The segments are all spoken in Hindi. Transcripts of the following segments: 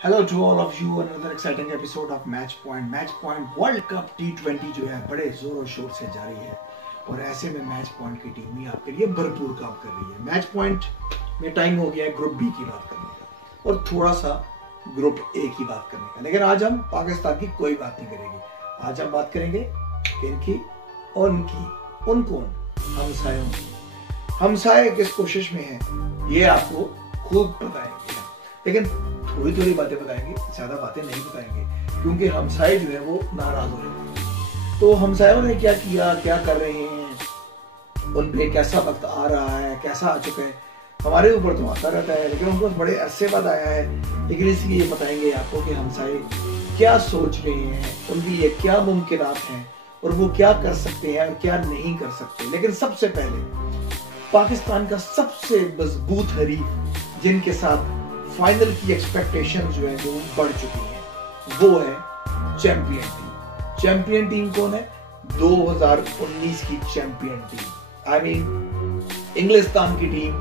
Hello to all of you, another exciting episode of match point. Match point world cup T20 जो है बड़े जोर और शोर से जारी है और ऐसे में मैच पॉइंट की टीम भी आपके लिए भरपूर काम कर रही है। मैच पॉइंट में टाइम हो गया है ग्रुप बी की बात करने का और थोड़ा सा ग्रुप ए की बात करने का, लेकिन आज हम पाकिस्तान की कोई बात नहीं करेंगे। आज हम बात करेंगे किनकी और उनकी, उन कौन, हमसायों की। हमसाये किस कोशिश में है ये आपको खूब बताएंगे, लेकिन थोड़ी थोड़ी बातें बताएंगे, ज्यादा बातें नहीं बताएंगे क्योंकि हमसाये जो है वो नाराज हो रहे हैं। तो हमसायों ने क्या किया, क्या कर रहे हैं, उन पे कैसा वक्त आ रहा है, कैसा आ चुका है, हमारे ऊपर तो आता रहता है लेकिन उनको बड़े अरसे बाद आया है। लेकिन इसलिए ये बताएंगे आपको कि हमसाये क्या सोच रहे हैं, उनके लिए क्या मुमकिनात हैं और वो क्या कर सकते हैं और क्या नहीं कर सकते। लेकिन सबसे पहले पाकिस्तान का सबसे मजबूत हरीफ जिनके साथ फाइनल की एक्सपेक्टेशन जो है वो बढ़ चुकी है, वो है चैंपियन टीम। चैंपियन टीम कौन है? 2019 की चैंपियन टीम, आई मीन इंग्लिस्तान की टीम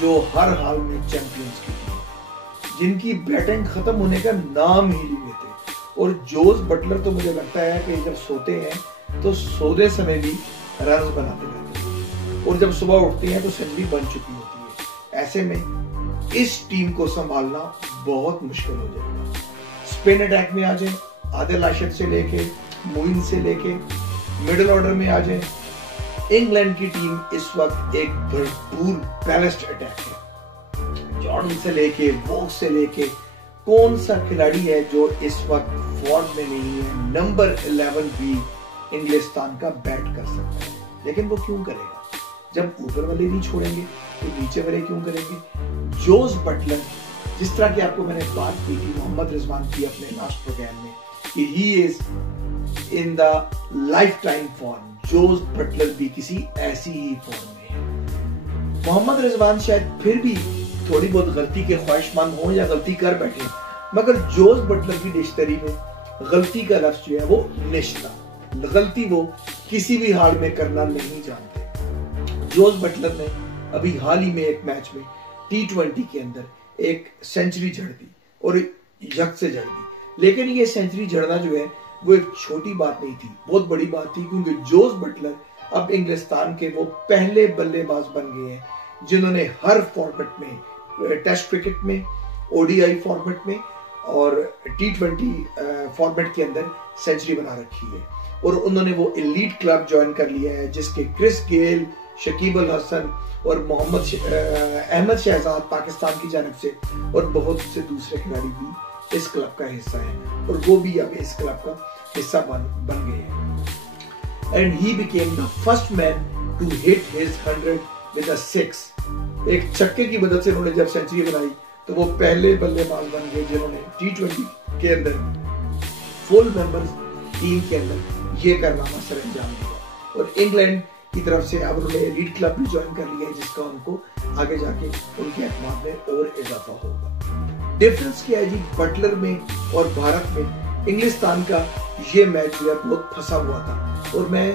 जो हर हाल में चैंपियंस की टीम, जिनकी बैटिंग खत्म होने का नाम ही नहीं लेते। और जोस बटलर तो मुझे लगता है कि जब सोते हैं तो सोते समय भी रन बनाते रहते हैं और जब सुबह उठते हैं तो सेंचुरी बन चुकी होती है। ऐसे में इस टीम को संभालना बहुत मुश्किल हो जाएगा। स्पिन अटैक में आ जाए, आदिल राशिद से लेके मोइन से लेके मिडिल ऑर्डर में आ जाए, इंग्लैंड की टीम इस वक्त एक भरपूर बैलेंस्ड अटैक है। जॉर्डन से लेके वोग से लेके कौन सा खिलाड़ी है जो इस वक्त फॉर्म में नहीं है? नंबर 11 भी इंग्लिस्तान का बैट कर सकता है, लेकिन वो क्यों करेगा? जब ऊपर वाले नहीं छोड़ेंगे तो नीचे वाले क्यों करेंगे? जोस बटलर, जिस तरह की आपको मैंने बात की थी मोहम्मद रिजवान की अपने लास्ट प्रोग्राम में कि he is in the lifetime form, Jos Buttler भी किसी ऐसी ही फॉर्म में है। मोहम्मद रिजवान शायद फिर भी थोड़ी बहुत गलती के ख्वाहिशमंद हो या गलती कर बैठे, मगर जोस बटलर की डिक्शनरी में गलती का लफ्ज जो है वो निश्ता, गलती वो किसी भी हाल में करना नहीं जानते। जोस बटलर ने अभी हाल ही में एक मैच में T20 के अंदर एक सेंचुरी जड़ दी और यक से जड़ दी, लेकिन ये सेंचुरी जड़ना जो है वो एक छोटी बात नहीं थी, बहुत बड़ी बात थी, क्योंकि जोस बटलर अब इंग्लिस्तान के वो पहले बल्लेबाज बन गए हैं जिन्होंने हर फॉर्मेट में, टेस्ट क्रिकेट में, ODI फॉर्मेट में और T20 फॉर्मेट के अंदर सेंचुरी बना रखी है। और उन्होंने वो एलीट क्लब ज्वाइन कर लिया है जिसके क्रिस गेल, शकीब अल हसन और मोहम्मद अहमद शहजाद पाकिस्तान की जानिब से और बहुत से दूसरे खिलाड़ी भी इस क्लब का हिस्सा हैं और वो भी अब इस क्लब का हिस्सा बन गए हैं। And he became the first man to hit his 100 with a 6। एक छक्के की मदद से उन्होंने जब सेंचुरी बनाई तो वो पहले बल्लेबाज बन गए जिन्होंने T20 के अंदर फुल मेंबर्स टीम के अंदर ये कारनामा सर अंजाम दिया। और इंग्लैंड की तरफ से अब उन्होंने एलीट क्लब भी ज्वाइन कर लिया है जिसका उनको आगे जाके उनके एतमाद में और इजाफा होगा। डिफरेंस क्या है जी बटलर में और भारत में? इंग्लिस्तान का ये मैच जो है बहुत फंसा हुआ था और मैं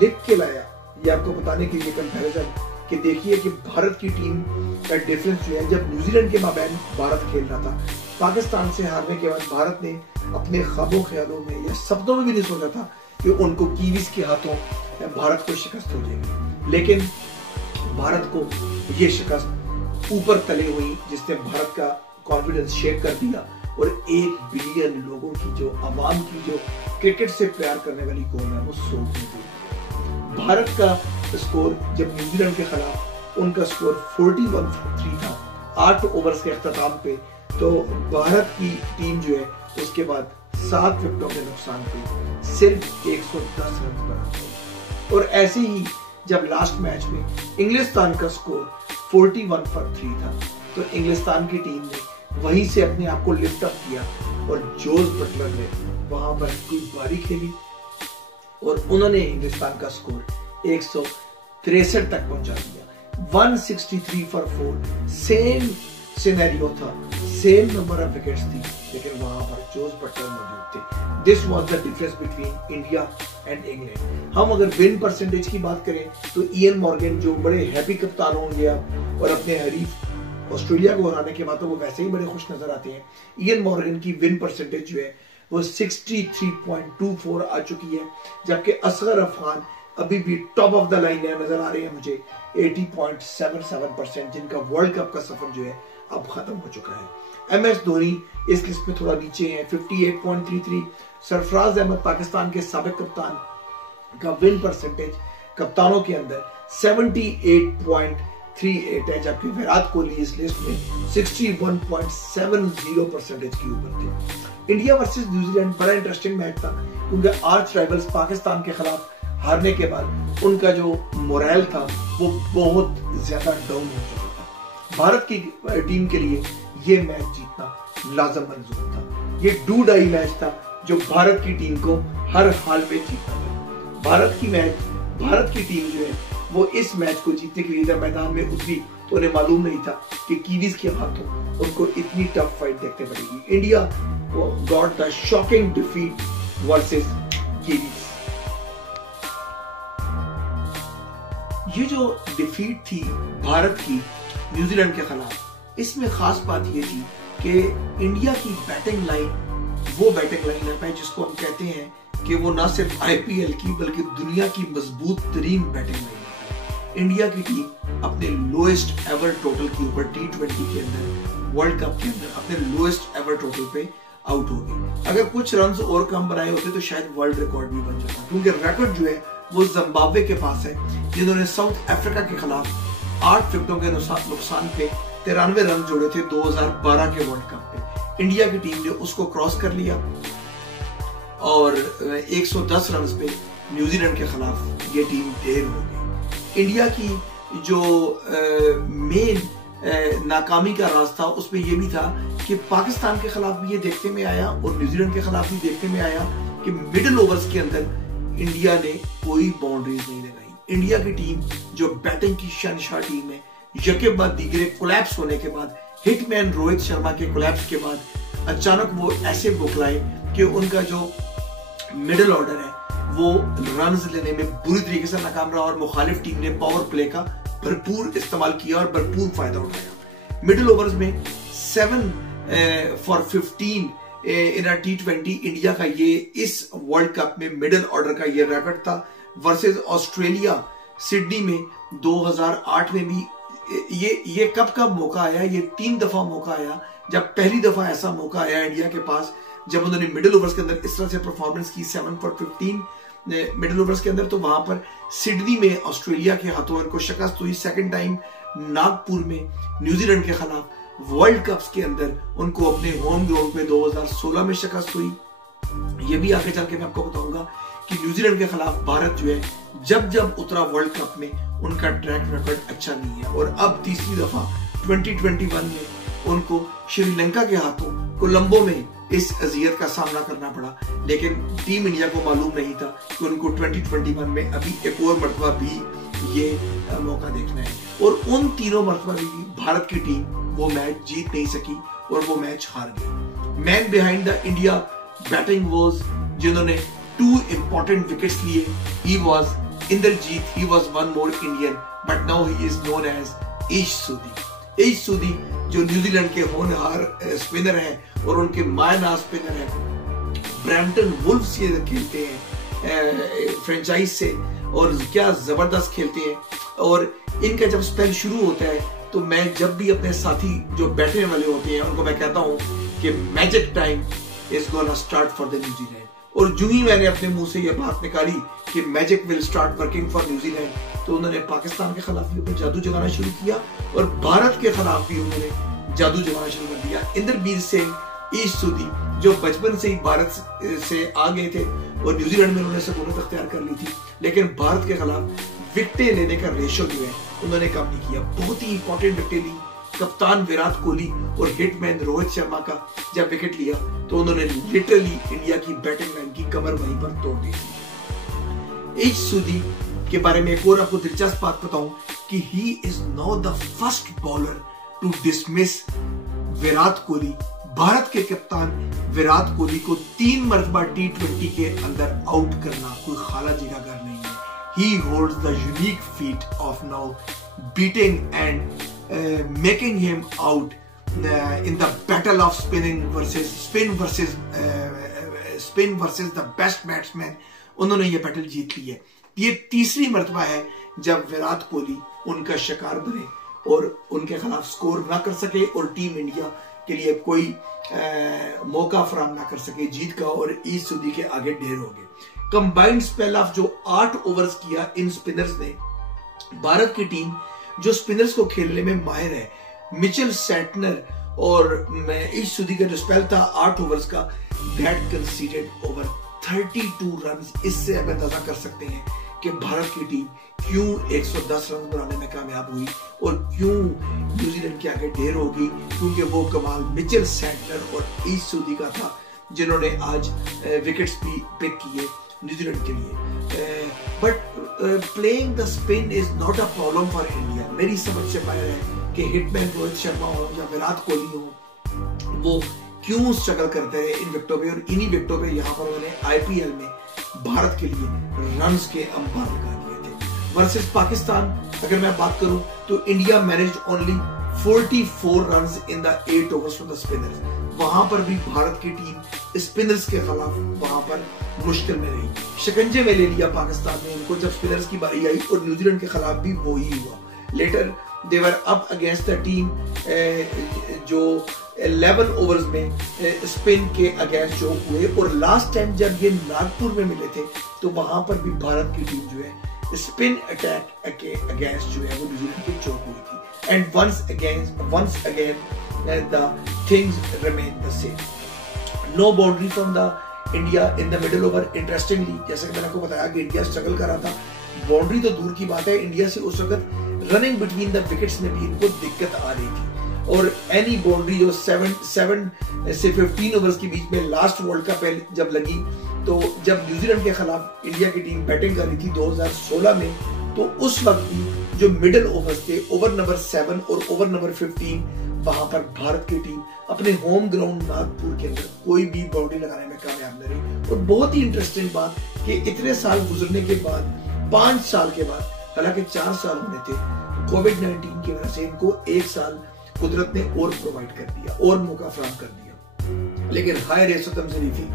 लिख के लाया ये आपको बताने के लिए कंपैरिजन कि देखिए कि भारत की टीम का डिफरेंस जो है, जब न्यूजीलैंड के माबैन भारत खेल रहा था, पाकिस्तान से हारने के बाद भारत ने अपने ख्वाबों ख्यालों में या सपनों में भी नहीं सोचा था कि उनको कीवीज के हाथों भारत को शिकस्त हो जाएगी, लेकिन भारत को ये शिकस्त ऊपर तले हुई जिसने भारत का कॉन्फिडेंस शेक कर दिया और 1 बिलियन लोगों की जो आवाम की जो क्रिकेट से प्यार करने वाली कौम है वो सो गई। भारत का स्कोर जब न्यूजीलैंड के खिलाफ उनका स्कोर 41-3 था 8 ओवर्स के अख्ताम पे, तो भारत की टीम जो है उसके बाद 7 विकेटों के नुकसान पे सिर्फ 110 रन बना। और ऐसे ही जब लास्ट मैच में इंग्लिस्तान का स्कोर 41-3 था तो इंग्लिस्तान की टीम ने वहीं से अपने आप को लिफ्ट अप किया और जोस बटलर ने वहां पर कोई बारी खेली और उन्होंने इंग्लिस्तान का स्कोर 163 तक पहुंचा दिया। 163 फॉर 4, सेम सिनेरियो था, सेम नंबर ऑफ विकेट्स थी, लेकिन वहां पर जोस बटलर मौजूद थे। This was the difference between India and England. हम अगर विन परसेंटेज की बात करें तो इयन मॉर्गन जो बड़े हैप्पी कप्तान होंगे आप और अपने हरीफ ऑस्ट्रेलिया को हराने के बाद तो वो वैसे ही बड़े खुश नजर आते हैं। इयन मॉर्गन की विन परसेंटेज जो है वो 63.24 आ चुकी है, जबकि असगर अफगान अभी भी टॉप ऑफ द लाइन नजर आ रहे हैं मुझे 80.77%, जिनका वर्ल्ड कप का सफर जो है अब खत्म हो चुका है। MS धोनी इस लिस्ट में थोड़ा नीचे है 58.33। सरफराज अहमद पाकिस्तान के साबिक कप्तान का विन परसेंटेज कप्तानों के अंदर 78.38 है, जबकि विराट कोहली इस लिस्ट में 61.70% के ऊपर थे। इंडिया वर्सेस न्यूजीलैंड बड़ा इंटरेस्टिंग मैच था, क्योंकि आर्च राइवल्स पाकिस्तान के खिलाफ हारने के बाद उनका जो मोरल था वो बहुत ज्यादा डाउन हो चुका था। भारत की टीम के लिए ये मैच जीतना लाजम मंजूर था। ये डू डाई मैच था जो भारत की टीम को हर हाल में जीतना था। भारत की टीम जो है वो इस मैच को जीतने के लिए जब मैदान में उतरी तो उन्हें मालूम नहीं था कि कीवीज के हाथों उनको इतनी टफ फाइट देखने पड़ेगी। India got the shocking defeat versus Kiwis. ये जो डिफीट थी भारत की न्यूजीलैंड के खिलाफ, इसमें खास बात ये थी कि इंडिया की बैटिंग लाइन वो बैटिंग लाइनअप है जिसको हम कहते हैं कि वो ना सिर्फ IPL की बल्कि दुनिया की मजबूत तरीन बैटिंग लाइनअप है। इंडिया की टीम अपने लोएस्ट एवर टोटल के ऊपर T20 के अंदर वर्ल्ड कप के अंदर अपने लोएस्ट एवर टोटल पे आउट हो गई। अगर कुछ रन और कम बनाए होते तो शायद वर्ल्ड रिकॉर्ड भी बन जाता, क्योंकि रिकॉर्ड जो है वो जिम्बाब्वे के पास है, जिन्होंने साउथ अफ्रीका के खिलाफ 8 विकेटों के नुकसान पे 93 रन जोड़े थे 2012 के वर्ल्ड कप पे। इंडिया की टीम ने उसको क्रॉस कर लिया और 110 रन पे न्यूजीलैंड के खिलाफ ये टीम ढेर हो गई। इंडिया की जो मेन नाकामी का राज था उसमें यह भी था कि पाकिस्तान के खिलाफ भी ये देखने में आया और न्यूजीलैंड के खिलाफ भी देखने में आया कि मिडिल ओवर्स के अंदर इंडिया ने कोई बाउंड्रीज नहीं लगाई। इंडिया की टीम जो बैटिंग की शहंशाह टीम है, यके बाद दीगरे कोलैप्स होने के बाद, हिटमैन रोहित शर्मा के कोलैप्स के बाद अचानक वो ऐसे बौखलाए कि उनका जो मिडिल ऑर्डर है वो रन्स लेने में बुरी तरीके से नाकाम रहा और मुखालिफ टीम ने पावर प्ले का भरपूर इस्तेमाल किया और भरपूर फायदा उठाया। मिडिल ओवर्स में 7 for 15 इन T20 इंडिया का ये इस वर्ल्ड कप में मिडिल ऑर्डर का ये रिकॉर्ड था वर्सेस ऑस्ट्रेलिया सिडनी में 2008 में भी। ये कब मौका आया? ये 3 दफा मौका आया। जब पहली दफा ऐसा मौका आया इंडिया के पास जब उन्होंने मिडिल ओवर्स के अंदर इस तरह से परफॉर्मेंस की 7 for 15 मिडिल ओवर्स के अंदर, तो वहां पर सिडनी में ऑस्ट्रेलिया के हाथों उनको शिकस्त हुई। सेकंड टाइम नागपुर में न्यूजीलैंड के खिलाफ वर्ल्ड कप्स के अंदर उनको अपने होम ग्राउंड पे 2016 में शिकस्त हुई। ये भी आगे चल के मैं आपको बताऊंगा कि न्यूजीलैंड के खिलाफ भारत जो है जब उतरा वर्ल्ड कप में उनका ट्रैक रिकॉर्ड अच्छा नहीं है और अब तीसरी दफा 2021 में उनको श्रीलंका के हाथों कोलंबो में इस अजियत का सामना करना पड़ा। लेकिन टीम इंडिया को मालूम नहीं था कि उनको 2021 में अभी एक और मरतबा भी ये मौका देखना है और उन तीनों मरतबा भी भारत की टीम वो मैच जीत नहीं सकी और वो मैच हार गई। Man behind the India batting was जिन्होंने 2 इंपॉर्टेंट विकेट्स लिए, he was Indrajith, he was one more Indian but now he is known as Ish Sodhi. Ish Sodhi जो न्यूजीलैंड के होनहार स्पिनर हैं और उनके मायनाज स्पिनर हैं, ब्रैम्पटन वुल्व्स से खेलते हैं फ्रेंचाइज से और क्या जबरदस्त खेलते हैं। और इनका जब स्पेल शुरू होता है तो मैं जब भी अपने साथी जो बैठने वाले होते हैं उनको मैं कहता हूं कि magic time is gonna start for the New Zealand. और जो ही मैंने अपने मुंह से यह बात निकाली कि magic will start working for New Zealand, तो उन्होंने पाकिस्तान के खिलाफ भी जादू जगाना शुरू किया और भारत के खिलाफ भी उन्होंने जादू जगाना शुरू कर दिया। इंद्रबीर सिंह, ईश सूदी जो बचपन से ही भारत से आ गए थे और न्यूजीलैंड में उन्होंने सकूनत अख्तियार कर ली थी, लेकिन भारत के खिलाफ विकेटें लेने का रेशो जो है उन्होंने कम नहीं किया। बहुत ही इंपॉर्टेंट विकेटें ली। कप्तान विराट कोहली और हिटमैन रोहित शर्मा का जब विकेट लिया तो उन्होंने लिटरली इंडिया की बैटिंग लाइन की कमर वहीं पर तोड़ दी। ईश सूदी के बारे में एक और आपको दिलचस्प बात बताऊं कि he is now the first bowler to dismiss Virat Kohli. Bharat के कप्तान विराट कोहली को 3 मरतबा T20 के अंदर आउट करना कोई खाला जीगा कर नहीं है। He holds the unique feat of now beating and making him out in the battle off spin versus the best batsman, उन्होंने ये बैटल जीत ली है। ये तीसरी मर्तबा है जब विराट कोहली उनका शिकार बने और उनके खिलाफ स्कोर ना कर सके और टीम इंडिया के लिए कोई मौका फराहम ना कर सके जीत का, और ईस्ट सुदी के आगे ढेर हो गए। कंबाइंड स्पेल ऑफ जो 8 ओवर्स किया इन स्पिनर्स ने, भारत की टीम जो स्पिनर्स को खेलने में माहिर है, मिचेल सैंटनर और ईस्ट सुदी का जो स्पेल था 8 ओवर्स का, दैट कंसीडर्ड ओवर 32 रन्स। इससे हम अंदाजा कर सकते हैं कि भारत की टीम क्यों 110 रन बनाने में कामयाब हुई और क्यों न्यूजीलैंड के आगे ढेर होगी, क्योंकि वो कमाल मिचेल सैंटनर और ईस्ट सुदी का था जिन्होंने आज विकेट्स भी पिक किए न्यूजीलैंड के लिए। But playing the spin is not a problem for India. मेरी समझ से बाहर है कि हिटमैन रोहित शर्मा हो या विराट कोहली हो, वो क्यों स्ट्रगल करते रहे इन विकेटों पे, और इन्हीं विकेटों पे यहाँ पर उन्होंने आईपीएल में भारत के लिए रन्स के अंपार लगा दिए थे। वर्सेस पाकिस्तान अगर मैं बात करूं तो India managed only 44 runs in the 8 overs from the spinners. वहां पर भी भारत की टीम स्पिनर्स के खिलाफ वहां पर मुश्किल में रही, शिकंजे में ले लिया पाकिस्तान ने उनको जब स्पिनर्स की बारी आई, और न्यूजीलैंड के खिलाफ भी वो ही हुआ। Later they were up against the team जो 11 ओवर्स में स्पिन के अगेंस्ट जो हुए, और लास्ट टाइम जब ये नागपुर में मिले थे तो वहां पर भी भारत की टीम जो है स्पिन अटैक के अगेंस्ट जो है वो न्यूजीलैंड की चोट हुई थी। And once again the things remain the same. No boundary from the India in the middle over. Interestingly, जैसे कि मैंने आपको बताया कि इंडिया स्ट्रगल कर रहा था, बाउंड्री तो दूर की बात है, इंडिया से उस वक्त रनिंग बिटवीन द विकेट्स में भी इनको दिक्कत आ रही थी। और एनी बाउंड्री जो 7 से 15 ओवर्स के बीच में लास्ट वर्ल्ड कप जब लगी, तो जब न्यूजीलैंड के खिलाफ इंडिया की टीम बैटिंग कर रही थी 2016 में, तो उस वक्त भी जो मिडिल ओवर्स थे, ओवर नंबर 7 और ओवर नंबर 15, वहां पर भारत की टीम अपने होम ग्राउंड नागपुर के अंदर कोई भी बाउंड्री लगाने में कामयाब नहीं रही। और बहुत ही इंटरेस्टिंग बात कि इतने साल गुजरने के बाद, 5 साल के बाद, हालांकि 4 साल होने थे, कोविड-19 की वजह से इनको 1 साल कुदरत ने और प्रोवाइड कर दिया और मौका फराहम कर दिया। लेकिन हाय रे सतम शरीफी,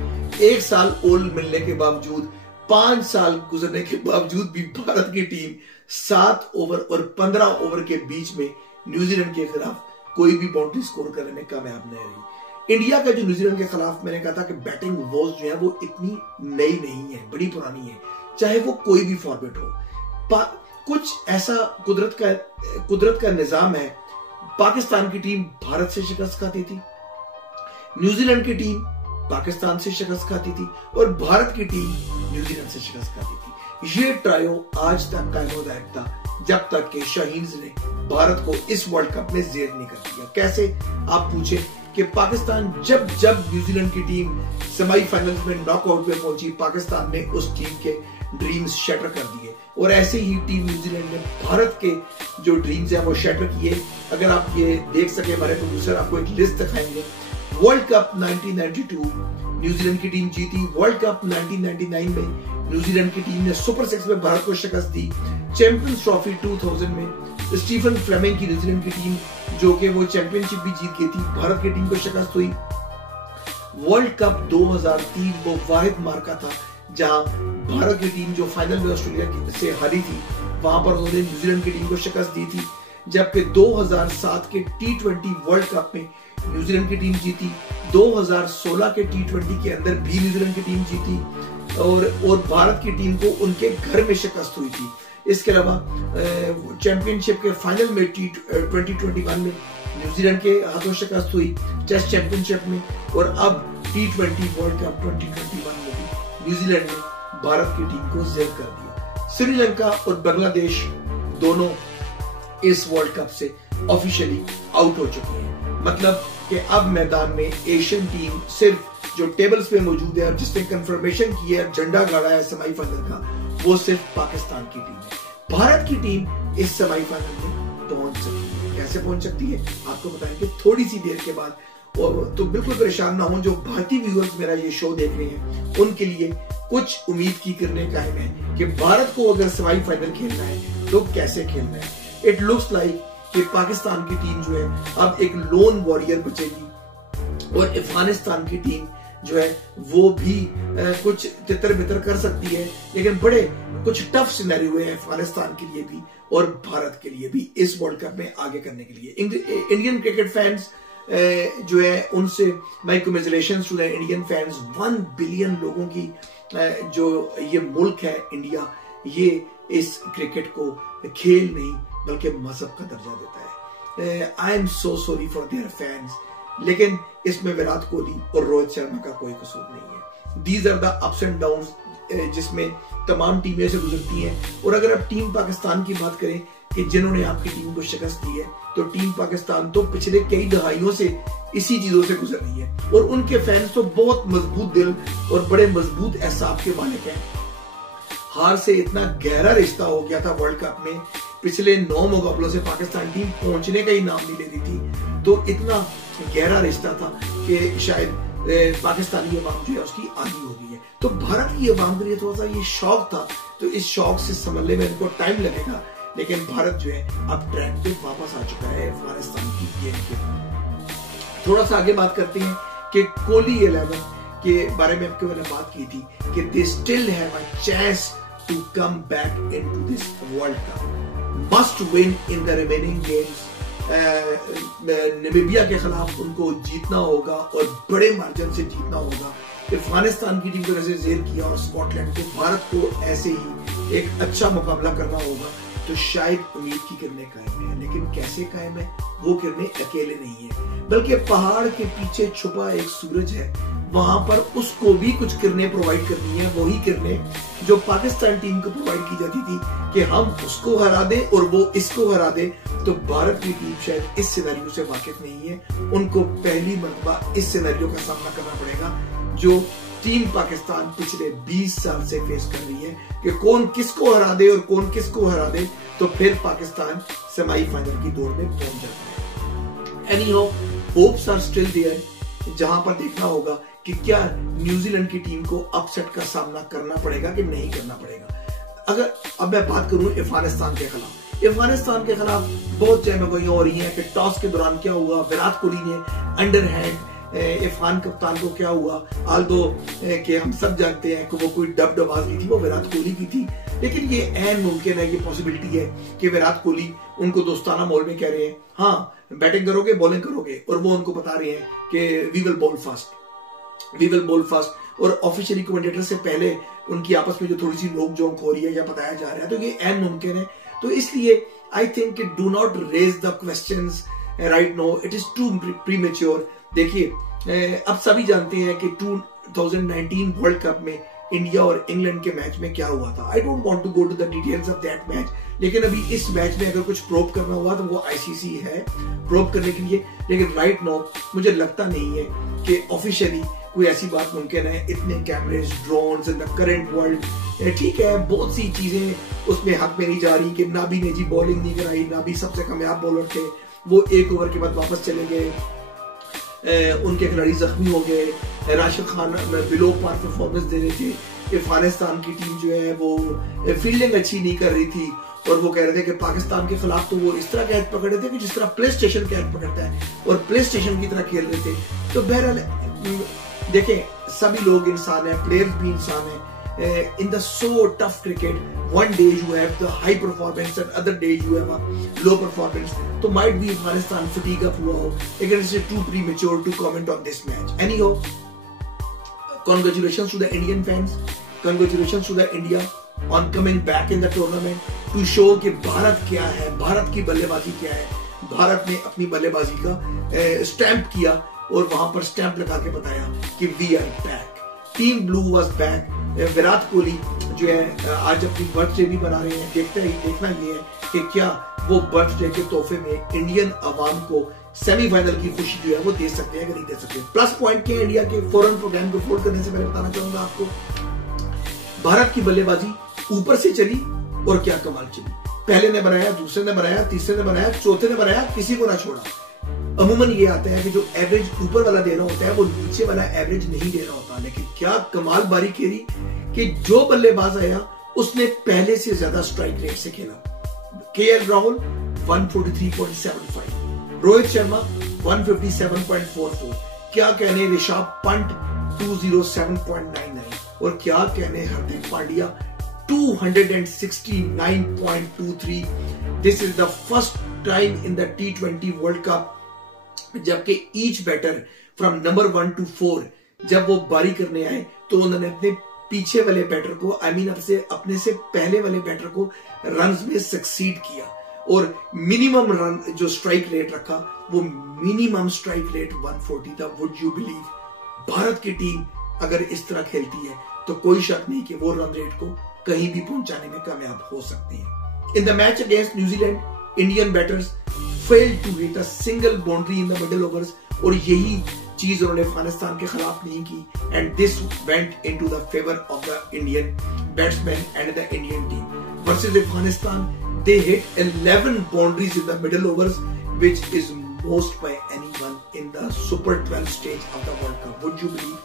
1 साल ओल मिलने के बावजूद, 5 साल गुजरने के बावजूद भी भारत की टीम 7 ओवर और 15 ओवर के बीच में न्यूजीलैंड के खिलाफ कोई भी बाउंड्री स्कोर करने में कामयाब नहीं रही। इंडिया का जो न्यूजीलैंड के खिलाफ मैंने कहा था कि बैटिंग वॉज जो है वो इतनी नई नहीं है, बड़ी पुरानी है, चाहे वो कोई भी फॉर्मेट हो। कुछ ऐसा कुदरत का निजाम है। पाकिस्तान की टीम भारत से शिकस्त खाती थी, न्यूजीलैंड की टीम पाकिस्तान से शिकस्त खाती थी, और भारत की टीम न्यूजीलैंड से शिकस्त खाती थी। ये ट्रायो आज तक कायमोदायक था जब तक कि शाहीन ने भारत को इस वर्ल्ड कप में जेर नहीं कर दिया। कैसे आप पूछे कि पाकिस्तान जब न्यूजीलैंड की टीम सेमीफाइनल्स में नॉकआउट में पहुंची, पाकिस्तान ने उस टीम के ड्रीम्स शैटर कर दिए, और ऐसे ही टीम न्यूजीलैंड ने भारत के जो ड्रीम्स हैं वो शैटर किए। अगर आप ये देख सके, हमारे प्रोड्यूसर आपको एक लिस्ट दिखाएंगे। वर्ल्ड कप 1992 न्यूजीलैंड की टीम जीती, वर्ल्ड कप 1999 में न्यूजीलैंड की टीम ने सुपर 6 में भारत को शिकस्त दी, चैंपियंस ट्रॉफी 2000 में स्टीफन फ्लेमिंग की न्यूजीलैंड की टीम जो कि वो चैंपियनशिप भी जीत गई थी, भारत की टीम को शिकस्त हुई। वर्ल्ड कप 2003 वो वाहिद मार्का था जहां भारत की टीम जो फाइनल में ऑस्ट्रेलिया से हारी थी, वहां पर उन्होंने न्यूजीलैंड की टीम को शिकस्त दी थी। जबकि 2007 के T20 वर्ल्ड कप में न्यूजीलैंड की टीम जीती, 2016 के T20 के अंदर भी न्यूजीलैंड की टीम जीती, और भारत की टीम को उनके घर में शिकस्त हुई थी। इसके अलावा चैंपियनशिप के फाइनल में 2021 में न्यूजीलैंड के हाथों शिकस्त हुई टेस्ट चैंपियनशिप में, और अब T20 वर्ल्ड कप 2021 में भी न्यूजीलैंड ने भारत की टीम को जेर कर दिया। श्रीलंका और बांग्लादेश दोनों इस वर्ल्ड कप से ऑफिशियली आउट हो चुके हैं। मतलब कि अब मैदान में एशियन टीम सिर्फ जो टेबल्स पे मौजूद है और जिसने कंफर्मेशन की है, झंडा गाड़ा है सेमीफाइनल का, वो सिर्फ पाकिस्तान की टीम है। भारत की टीम इस सेमीफाइनल में पहुंच सकती है। कैसे पहुंच सकती है आपको बताएंगे थोड़ी सी देर के बाद। और तो बिल्कुल परेशान ना हो, जो भारतीय व्यूअर्स मेरा ये शो देख रहे हैं उनके लिए कुछ उम्मीद की किरणें कायम है कि भारत को अगर सेमीफाइनल खेलना है तो कैसे खेलना है। इट लुक्स लाइक कि पाकिस्तान की टीम जो है अब एक लोन वॉरियर बचेगी और अफगानिस्तान की टीम जो है वो भी कुछ तितर बितर कर सकती है, लेकिन बड़े कुछ टफ सिनेरियो है अफगानिस्तान के लिए भी और भारत के लिए भी इस वर्ल्ड कप में आगे करने के लिए। इंडियन क्रिकेट फैंस जो है उनसे my congratulations to the Indian fans. 1 billion लोगों की जो ये मुल्क है इंडिया, ये इस क्रिकेट को खेल नहीं बल्कि मजहब का दर्जा देता है। I am so sorry for their fans, लेकिन इसमें विराट कोहली और रोहित शर्मा का कोई कसूर नहीं है। These are the ups and downs जिसमें तमाम टीमें से गुजरती हैं। और अगर आप टीम पाकिस्तान की बात करें कि जिन्होंने आपकी टीम को शिकस्त दी है, तो टीम पाकिस्तान तो पिछले कई दहाइयों से इसी चीजों से गुजर रही है और उनके फैंस तो बहुत मजबूत दिल और बड़े मजबूत एहसाब के मालिक हैं। हार से इतना गहरा रिश्ता हो गया था वर्ल्ड कप में, पिछले 9 मुकाबलों से पाकिस्तान टीम पहुंचने का ही नाम नहीं ले रही थी, तो इतना गहरा रिश्ता था कि शायद पाकिस्तानी अवाम जो है उसकी आदी हो गई है। तो भारत की अवाम के लिए थोड़ा सा ये शौक था, तो इस शौक से संभलने में इनको टाइम लगेगा, लेकिन भारत जो है अब ट्रैक पे वापस आ चुका है अफगानिस्तान की गेम के। थोड़ा सा आगे बात करते हैं कि कोहली 11 के बारे में आपके मैंने बात की थी कि they still have a chance to come back into this world cup, must win in the remaining games. Namibia के खिलाफ उनको जीतना होगा और बड़े मार्जिन से जीतना होगा। अफगानिस्तान की टीम को जैसे जेल किया और स्कॉटलैंड को, भारत को ऐसे ही एक अच्छा मुकाबला करना होगा, तो शायद उम्मीद की किरणें कायम है। लेकिन कैसे कायम है? वो किरणें अकेले नहीं है, बल्कि पहाड़ के पीछे छुपा एक सूरज है, वहां पर उसको भी कुछ किरणें प्रोवाइड करनी है। वही किरणें जो पाकिस्तान टीम को प्रोवाइड की जाती थी कि हम उसको हरा दे और वो इसको हरा दे। तो भारत की टीम शायद इस सिनेरियो से वाकिफ नहीं है, उनको पहली मर्तबा इस सिनेरियो का सामना करना पड़ेगा जो टीम पाकिस्तान पिछले 20 साल से फेस कर रही है कि कौन किसको हरा दे और कौन किसको हरा दे, तो फिर पाकिस्तान सेमीफाइनल की दौड़ में पहुंच जाता है। Anyhow, hopes are still there, जहां पर देखना होगा कि क्या न्यूजीलैंड की टीम को अपसेट का सामना करना पड़ेगा कि नहीं करना पड़ेगा। अगर अब मैं बात करूं अफगानिस्तान के खिलाफ, अफगानिस्तान के खिलाफ बहुत जहमगोइयां हो रही हैं कि टॉस के दौरान क्या हुआ, विराट कोहली ने अंडर हैंड अफगान कप्तान को क्या हुआ, आल्दो कि हम सब जानते हैं कि वो कोई डबडबाज नहीं थी, वो विराट कोहली की थी। लेकिन ये ऐन मुमकिन है, ये पॉसिबिलिटी है कि विराट कोहली उनको दोस्ताना माहौल में कह रहे हैं हाँ बैटिंग करोगे बॉलिंग करोगे, और वो उनको बता रहे हैं कि we will bowl fast, we will bowl fast. और ऑफिशियली कमेंटेटर से पहले उनकी आपस में जो थोड़ी सी नोक झोंक हो रही है या बताया जा रहा है, तो ये ऐन मुमकिन है। तो इसलिए I think do not raise the questions right now, it is too premature. देखिए अब सभी जानते हैं कि 2019 वर्ल्ड कप में इंडिया और इंग्लैंड के मैच में क्या हुआ था। I don't want to go to the details of that match, लेकिन अभी इस मैच में अगर कुछ प्रोब करना हुआ तो वो आईसीसी है प्रोब करने के लिए। लेकिन राइट नाउ मुझे लगता नहीं है कि ऑफिशियली कोई ऐसी बात मुमकिन है। इतने cameras, drones in the current world, ठीक है बहुत सी चीजें उसमें हक में नहीं जा रही कि नाबी ने जी बॉलिंग नहीं कराई, नाबी सबसे कामयाब बॉलर थे, वो 1 ओवर के बाद वापस चले गए, उनके खिलाड़ी जख्मी हो गए, Rashid Khan below par performance दे रहे थे, अफगानिस्तान की टीम जो है वो फील्डिंग अच्छी नहीं कर रही थी, और वो कह रहे थे कि पाकिस्तान के खिलाफ तो वो इस तरह कैच पकड़े थे कि जिस तरह प्ले स्टेशन कैच पकड़ता है और प्ले स्टेशन की तरह खेल रहे थे। तो बहरहाल देखें सभी लोग इंसान है, प्लेयर्स भी इंसान है। In the so tough cricket, one day you have the high performance and other day you have a low performance. तो might be Afghanistan fatigue up हुआ हो, लेकिन it's too premature to comment on this match. Anyhow, congratulations to the Indian fans, congratulations to the India on coming back in the tournament to show कि भारत क्या है, भारत की बल्लेबाजी क्या है। भारत ने अपनी बल्लेबाजी का स्टैंप किया और वहां पर स्टैंप लगा के बताया कि we are back, team blue was back. Virat Kohli जो है आज अपनी बर्थडे भी मना रहे हैं। देखना ये है कि क्या वो बर्थडे के तोहफे में इंडियन अवाम को सेमीफाइनल की खुशी जो है वो दे सकते हैं, अगर नहीं दे सकते। प्लस पॉइंट के इंडिया के फॉरेन प्रोग्राम को फोल्ड करने से पहले बताना चाहूंगा आपको, भारत की बल्लेबाजी ऊपर से चली और क्या कमाल चली। पहले ने बनाया, दूसरे ने बनाया, तीसरे ने बनाया, चौथे ने बनाया, किसी को ना छोड़ा। अमूमन ये आता है कि जो एवरेज ऊपर वाला देना होता है वो नीचे वाला एवरेज नहीं देना होता। लेकिन क्या कमाल बारी खेली कि जो बल्लेबाज आया उसने पहले से ज्यादा स्ट्राइक रेट से खेला। केएल राहुल 143.75, रोहित शर्मा 157.44, क्या कहने ऋषभ पंत 207.99 और क्या कहने Hardik Pandya 269.23. This is the first time in the T20 World Cup जबकि each batter from number 1 to 4 जब वो बारी करने आए तो उन्होंने अपने पीछे वाले बैटर को अपने से पहले वाले बैटर को रन्स में सक्सीड किया और मिनिमम रन जो स्ट्राइक रेट रखा वो मिनिमम स्ट्राइक रेट 140 था. Would you believe? भारत की टीम अगर इस तरह खेलती है तो कोई शक नहीं कि वो रन रेट को कहीं भी पहुंचाने में कामयाब हो सकती है. In the match against New Zealand, Indian batters failed to hit a single boundary in the middle overs और यही चीज उन्होंने अफगानिस्तान के खिलाफ नहीं की. And this went into the favor of the Indian batsmen and the Indian team. Versus Afghanistan, they hit 11 boundaries in the middle overs, which is most by anyone in the Super 12 stage of the World Cup. Would you believe?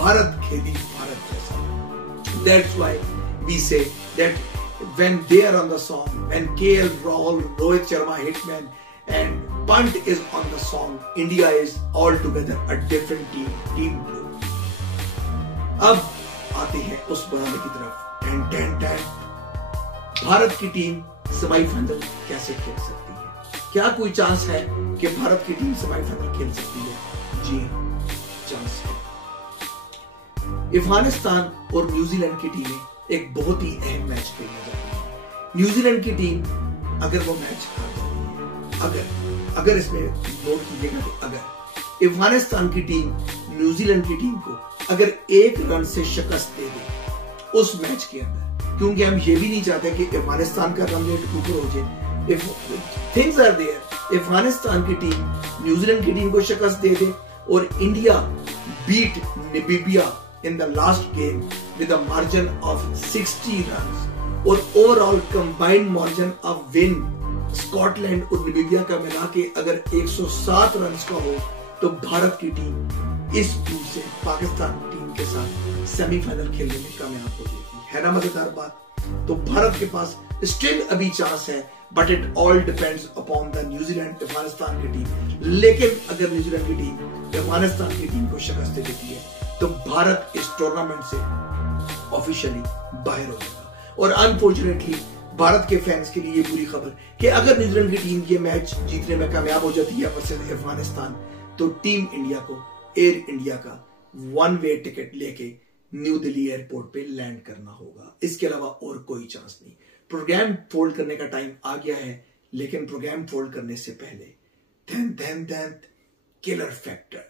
Bharat खेली भारत जैसा. That's why we say that when they are on the song, when KL Rahul, Rohit Sharma, Hitman and Pant is on the song, India is altogether a different team group. अब आते हैं उस बनाने की तरफ. भारत की टीम सेमीफाइनल कैसे खेल सकती है? क्या कोई चांस है कि भारत की टीम सेमीफाइनल खेल सकती है? जी चांस है. अफगानिस्तान और न्यूजीलैंड की टीमें एक बहुत ही अहम मैच खेलने जा रही है. न्यूजीलैंड की टीम अगर वो मैच हार जाती है, अगर इसमें नोट कीजिएगा कि अगर अफगानिस्तान की टीम न्यूजीलैंड की टीम को अगर एक रन से शिकस्त दे दे उस मैच के अंदर, क्योंकि हम ये भी नहीं चाहते कि अफगानिस्तान का रन रेट ऊपर हो जाए. Things are there. अफगानिस्तान की टीम न्यूजीलैंड की टीम को शिकस्त दे दे और India beat Namibia in the last game with a margin of 60 runs और overall combined margin of win Scotland और नामीबिया का मिला के अगर 107 रन्स का हो तो भारत की टीम इस ग्रुप से पाकिस्तान टीम के साथ सेमीफाइनल खेलने में कामयाब हो जाएगी. है ना मजेदार बात? तो भारत के पास स्टिल अभी चांस है, but it all depends upon the New Zealand Afghanistan की टीम. लेकिन अगर न्यूजीलैंड की टीम अफगानिस्तान की टीम को शिकस्त देती है तो भारत इस टूर्नामेंट से ऑफिशियली बाहर हो जाएगा. और अनफॉर्चुनेटली भारत के फैंस के लिए ये बुरी खबर कि अगर न्यूजीलैंड की टीम ये मैच जीतने में कामयाब हो जाती है वर्सेस अफगानिस्तान तो टीम इंडिया को एयर इंडिया का 1 वे टिकट लेके न्यू दिल्ली एयरपोर्ट पे लैंड करना होगा. इसके अलावा और कोई चांस नहीं. प्रोग्राम फोल्ड करने का टाइम आ गया है, लेकिन प्रोग्राम फोल्ड करने से पहले किलर फैक्टर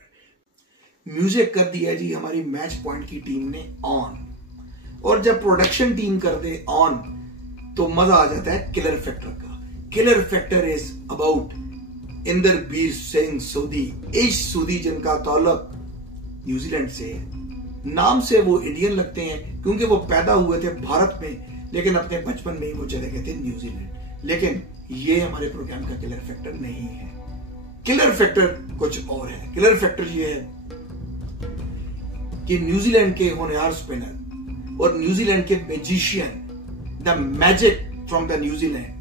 म्यूजिक कर दिया जी हमारी मैच पॉइंट की टीम ने ऑन. और जब प्रोडक्शन टीम कर दे ऑन तो मजा आ जाता है किलर फैक्टर का. Killer factor is about Inderbir Singh सोधी, इश सोधी, जिनका ताल्लुक न्यूजीलैंड से है. नाम से वो इंडियन लगते हैं क्योंकि वो पैदा हुए थे भारत में, लेकिन अपने बचपन में ही वो चले गए थे न्यूजीलैंड. लेकिन ये हमारे प्रोग्राम का किलर फैक्टर नहीं है. किलर फैक्टर कुछ और है. किलर फैक्टर ये है कि न्यूजीलैंड के होनहार स्पिनर और न्यूजीलैंड के magician, the magic from the New Zealand,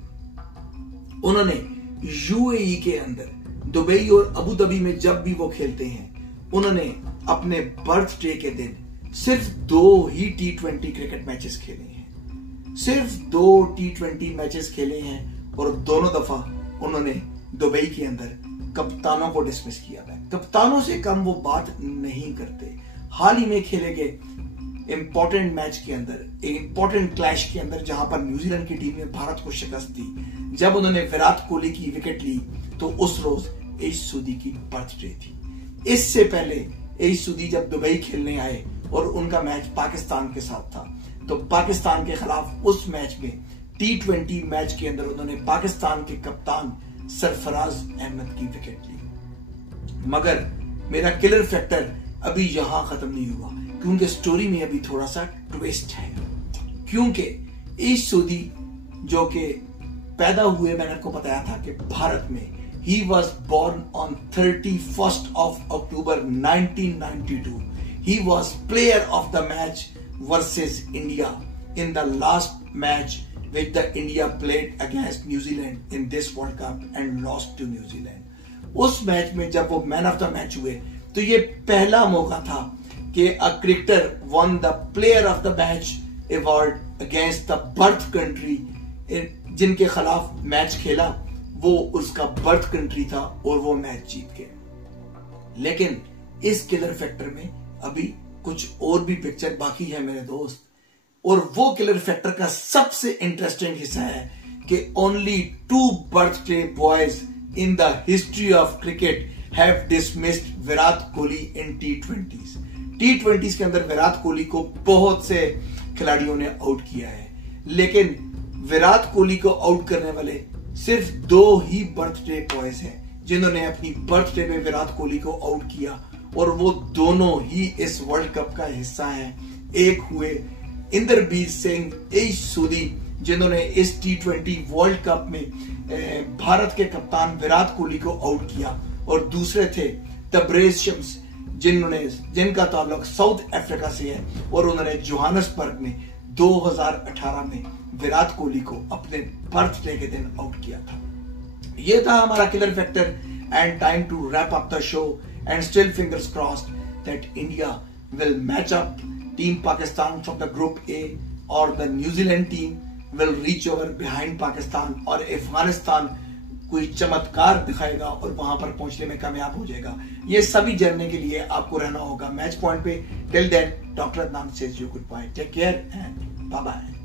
उन्होंने यूएई के अंदर दुबई और अबू धाबी में जब भी वो खेलते हैं, उन्होंने अपने बर्थडे के दिन सिर्फ 2 ही T20 क्रिकेट मैचेस खेले हैं. सिर्फ 2 T20 मैचेस खेले हैं और दोनों दफा उन्होंने दुबई के अंदर कप्तानों को डिसमिस किया है. कप्तानों से कम वो बात नहीं करते. हाल ही में खेले गए इंपॉर्टेंट मैच के अंदर, इंपॉर्टेंट क्लैश के अंदर, जहां पर न्यूजीलैंड की टीम ने भारत को शिकस्त दी, जब उन्होंने विराट कोहली की विकेट ली तो उस रोज एश सूदी की बर्थडे थी. इससे पहले एश सूदी जब दुबई खेलने आए और उनका मैच पाकिस्तान के साथ था, तो पाकिस्तान के खिलाफ उस मैच में T20 मैच के अंदर उन्होंने पाकिस्तान के कप्तान सरफराज अहमद की विकेट ली. मगर मेरा किलर फैक्टर अभी यहां खत्म नहीं हुआ, क्योंकि स्टोरी में अभी थोड़ा सा ट्विस्ट है. क्योंकि एश सूदी जो कि पैदा हुए, मैंने आपको बताया था कि भारत में, he was born on 31st of October 1992. He was player of the match versus India in the last match which the India played against New Zealand in this World Cup and lost to New Zealand. उस मैच में जब वो मैन ऑफ द मैच हुए तो ये पहला मौका था कि a cricketer one the player of the match award against the birth country, जिनके खिलाफ मैच खेला वो उसका बर्थ कंट्री था और वो मैच जीत गए। लेकिन इस किलर फैक्टर में अभी कुछ और भी पिक्चर बाकी है मेरे दोस्त, और वो किलर फैक्टर का सबसे इंटरेस्टिंग हिस्सा है कि only 2 birthday boys in the history of cricket have dismissed Virat Kohli in T20s। T20s के अंदर विराट कोहली को बहुत से खिलाड़ियों ने आउट किया है, लेकिन विराट कोहली को आउट करने वाले सिर्फ 2 ही बर्थडे बॉयज हैं जिन्होंने अपनी बर्थडे में विराट कोहली को आउट किया, और वो दोनों ही इस वर्ल्ड कप का हिस्सा हैं। एक हुए इंद्रबीर सिंह सूदी जिन्होंने इस T20 वर्ल्ड कप में भारत के कप्तान विराट कोहली को आउट किया, और दूसरे थे तबरेज शम्स जिनका ताल्लुक साउथ अफ्रीका से है, और उन्होंने जोहान्सबर्ग में 2018 में विराट कोहली को अपने बर्थडे के दिन आउट किया था। ये था हमारा killer factor and time to wrap up the show and still fingers crossed that India will match up team Pakistan from the group A और the New Zealand team will reach over behind Pakistan, और अफगानिस्तान कोई चमत्कार दिखाएगा और वहां पर पहुंचने में कामयाब हो जाएगा। ये सभी जानने के लिए आपको रहना होगा मैच पॉइंट पे। Till then doctor Adnan says you goodbye, take care and bye bye.